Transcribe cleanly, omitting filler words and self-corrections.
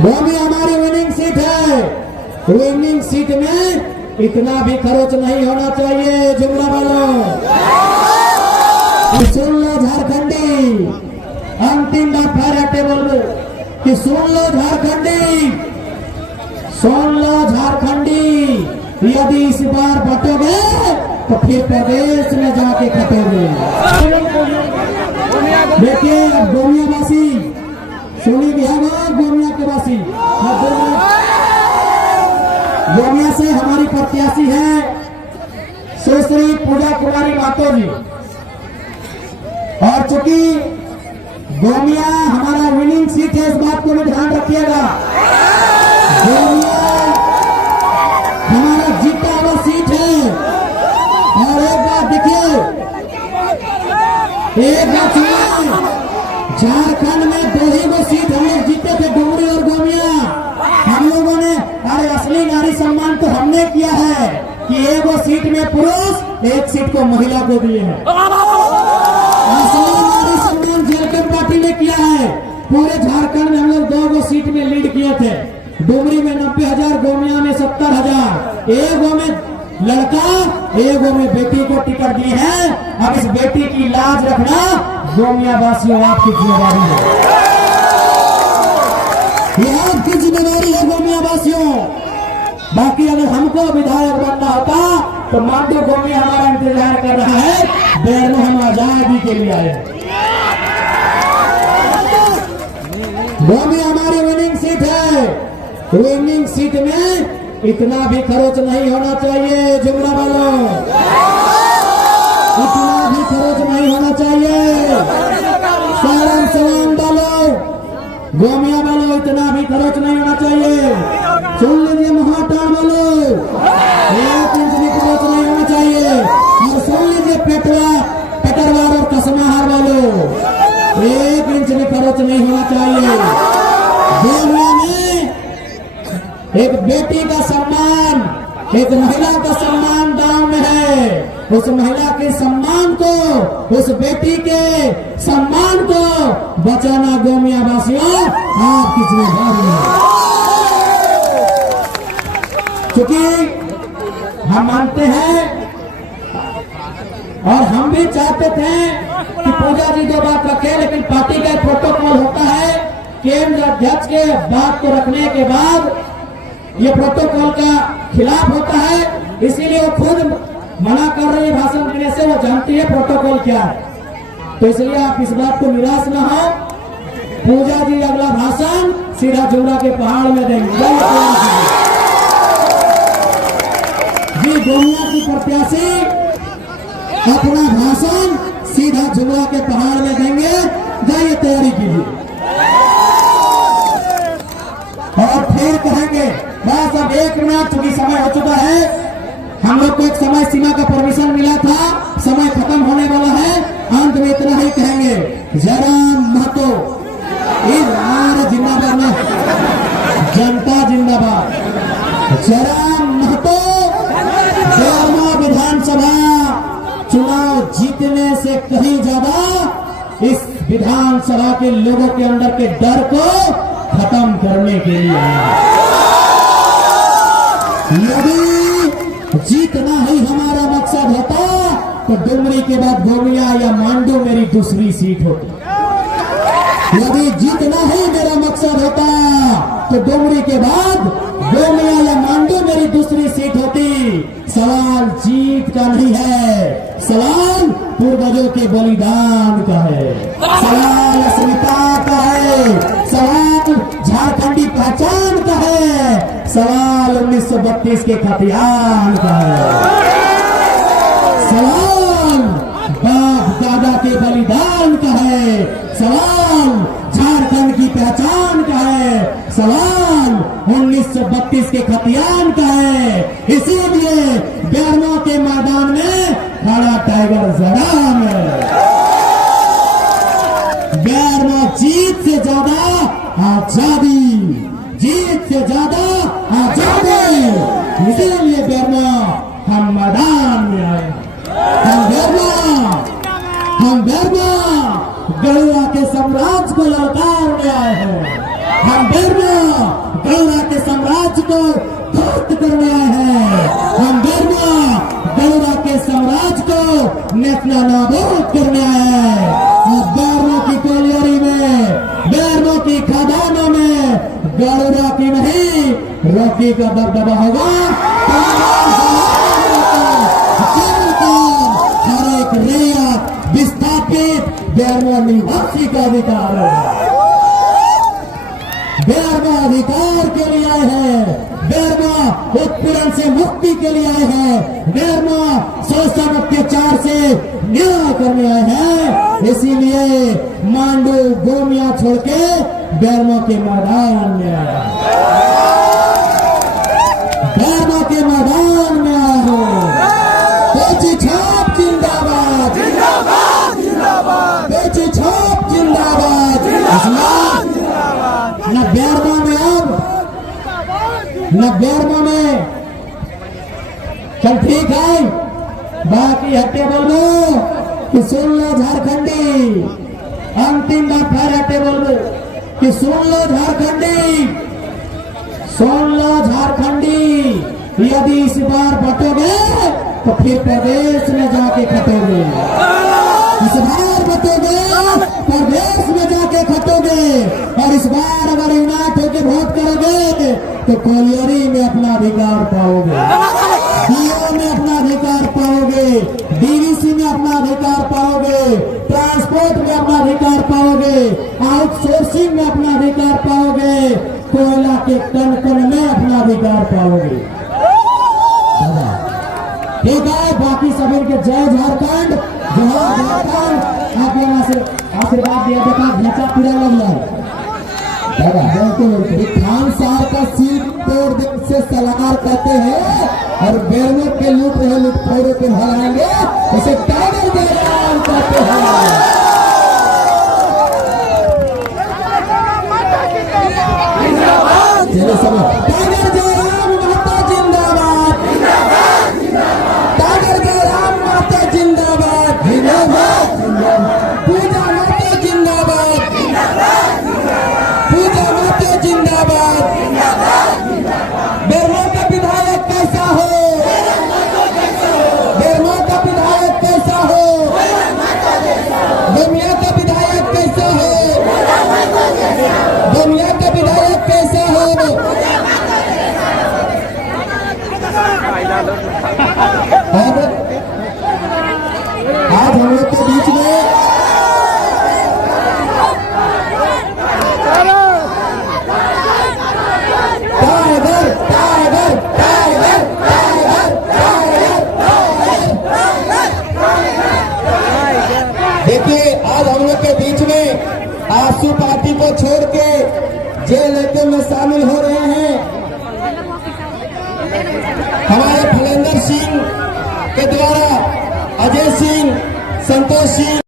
वो भी हमारी विनिंग सीट है। विनिंग सीट में इतना भी खर्च नहीं होना चाहिए। जुमला वालों सुन लो झारखंडी, अंतिम बात फायर टेबल में कि सुन लो झारखंडी, सुन लो झारखंडी, यदि इस बार बटोगे तो फिर प्रदेश में जाके खटोगे। देखिए अब गोमियावासी सुनी बिहार गोमिया के वासी, गोमिया से हमारी प्रत्याशी है सुश्री पूजा कुमारी महतो जी। और चूंकि गोमिया हमारा विनिंग सीट है, इस बात को भी ध्यान रखिएगा। गोमिया हमारा जीता हुआ सीट है। और एक बात देखिए, एक बात सुनिए, झारखंड में दो ही वो सीट हम लोग जीते थे, डुमरी और गोमिया। हम लोगों ने अरे असली नारी सम्मान तो हमने किया है कि एक वो सीट में पुरुष, एक सीट को महिला को दिए हैं। असली नारी सम्मान झारखंड पार्टी ने किया है। पूरे झारखंड में हम लोग 2 सीट में लीड किए थे। डुमरी में 90,000, गोमिया में 70,000। एगो में लड़का, एगो में बेटी को टिकट दी है। अब इस बेटी की लाज रखना गोमिया वासियों आपकी जिम्मेदारी है। ये आपकी जिम्मेदारी है गोमिया वासियों। बाकी अगर हमको विधायक बनना होता तो मांडू गोमिया हमारा इंतजार कर रहा है। बैर में हम आजादी के लिए आए। गोमिया हमारी विनिंग सीट है। विनिंग सीट में इतना भी खर्च नहीं होना चाहिए। जुमला वालों इतना भी खर्च नहीं होना चाहिए। सारा सलाम डालो, गोमिया वालों इतना भी खर्च नहीं होना चाहिए। सुन लीजिए महाटा वालों, 1 इंच भी खर्च नहीं होना चाहिए। और सुन लीजिए पेटरवार और कसमाहार वालों, 1 इंच भी खर्च नहीं होना चाहिए। गोमिया में एक बेटी का सम्मान, एक महिला का सम्मान दांव में है। उस महिला के सम्मान को, उस बेटी के सम्मान को बचाना गोमिया वासियों आपकी जिम्मेदारी है। क्योंकि हम मानते हैं और हम भी चाहते थे कि पूजा जी 2 बात रखे, लेकिन पार्टी का प्रोटोकॉल होता है। केंद्र अध्यक्ष के बात को रखने के बाद ये प्रोटोकॉल का खिलाफ होता है, इसीलिए वो खुद मना कर रही है भाषण देने से। वो जानती है प्रोटोकॉल क्या है, तो इसलिए आप इस बात को निराश न हो। पूजा जी अगला भाषण सीधा जुमरा के पहाड़ में देंगे। जी गोमिया की प्रत्याशी अपना भाषण सीधा जुमरा के पहाड़ में देंगे। जाइए तैयारी कीजिए और फिर कहेंगे। बस अब 1 मिनट, चूंकि समय हो चुका है। हम लोग को एक समय सीमा का परमिशन मिला था, समय खत्म होने वाला है। अंत में इतना ही कहेंगे, जयराम महतो जिंदाबाद में, जनता जिंदाबाद। जयराम महतो बेरमो विधानसभा चुनाव जीतने से कहीं ज्यादा इस विधानसभा के लोगों के अंदर के डर को खत्म करने के लिए। यदि जीतना ही हमारा मकसद होता तो डुमरी के बाद गोमिया या मांडू मेरी दूसरी सीट होती। यदि जीतना ही मेरा मकसद होता तो डुमरी के बाद गोमिया या मांडू मेरी दूसरी सीट होती। सवाल जीत का नहीं है, सवाल पूर्वजों के बलिदान का है, सवाल अस्मिता का है, सवाल झारखंडी पहचान का है, सवाल 1932 के खतियान का है, सवाल बाप दादा के बलिदान का है, सवाल झारखंड की पहचान का है, सवाल 1932 के खतियान का है। इसीलिए बेरमो के मैदान में खड़ा टाइगर जराम है। बेरमो जीत से ज्यादा आजादी, जीत से ज्यादा आजादी। इसीलिए बेरमो हम मैदान में आए। हम बेरमो गढ़वा के साम्राज्य को ललकार में आए हैं। हम बेरमो गौरा के साम्राज्य को ध्वस्त करने आए हैं। हम गौरा के साम्राज्य को नेतना नाबूद करने आए हैं। और बैरमों की कोलियरी में, बैरमों की खदानों में गौरा की नहीं रॉकी का दबदबा होगा। हर एक रियायत विस्थापित बैरमो निवासी का अधिकार है। बैरमो अधिकार के लिए आए हैं, बैरमो उत्पीड़न से मुक्ति के लिए आए हैं, बैरमो शोषण अत्याचार से न्याय करने आए हैं। इसीलिए मांडू गोमिया छोड़ के बैरमो के मैदान में आया, बैरमो के मैदान में आया हो। बेची छाप जिंदाबाद, बेची छाप जिंदाबाद। न बैरमो में अब, न बैरमो में चल ठीक है, बाकी हट्टे बोलो कि सुन लो झारखंडी, अंतिम बार फिर हट्टे बोलो कि सुन लो झारखंडी, सुन लो झारखंडी। यदि इस बार बटोगे तो फिर प्रदेश में जाके खटोगे, इस बार बटोगे प्रदेश में जाके खटोगे। और इस बार अगर यूनाइट होकर वोट करोगे तो कोलियरी में अपना अधिकार पाओगे, डीओ में अपना अधिकार पाओगे, डीवीसी में अपना अधिकार पाओगे, ट्रांसपोर्ट में अपना अधिकार पाओगे, आउटसोर्सिंग में अपना अधिकार पाओगे, कोयला के कण कण में अपना अधिकार पाओगे। ठीक है, बाकी सभी के जय झारखंड, जय झारखंड। आप यहाँ से आशीर्वाद दिया देखा घीचा फिरा लग जाए। खान साहब का सीट तोड़ दे से सलार कहते हैं और बैरमो के लूट रहे लुटखोरों को हराएंगे उसे टाइगर जयराम कहते हैं। चलिए सब टाइगर जयराम माता जिंदाबाद, टाइगर जयराम माता जिंदाबाद, पूजा माता जिंदाबाद, पूजा माता जिंदाबाद। बैरमो का विधायक कैसा हो, बैरमो का विधायक कैसा हो, गोमिया का विधायक कैसा हो, गोमिया का विधायक कैसा हो। आज हम लोग के बीच में tiger tiger tiger tiger tiger. देखिए आज हम लोग के बीच में आसू पार्टी को छोड़ के जेल में शामिल हो रहे हैं हमारे फलेंदर सिंह के द्वारा अजय सिंह, संतोष सिंह।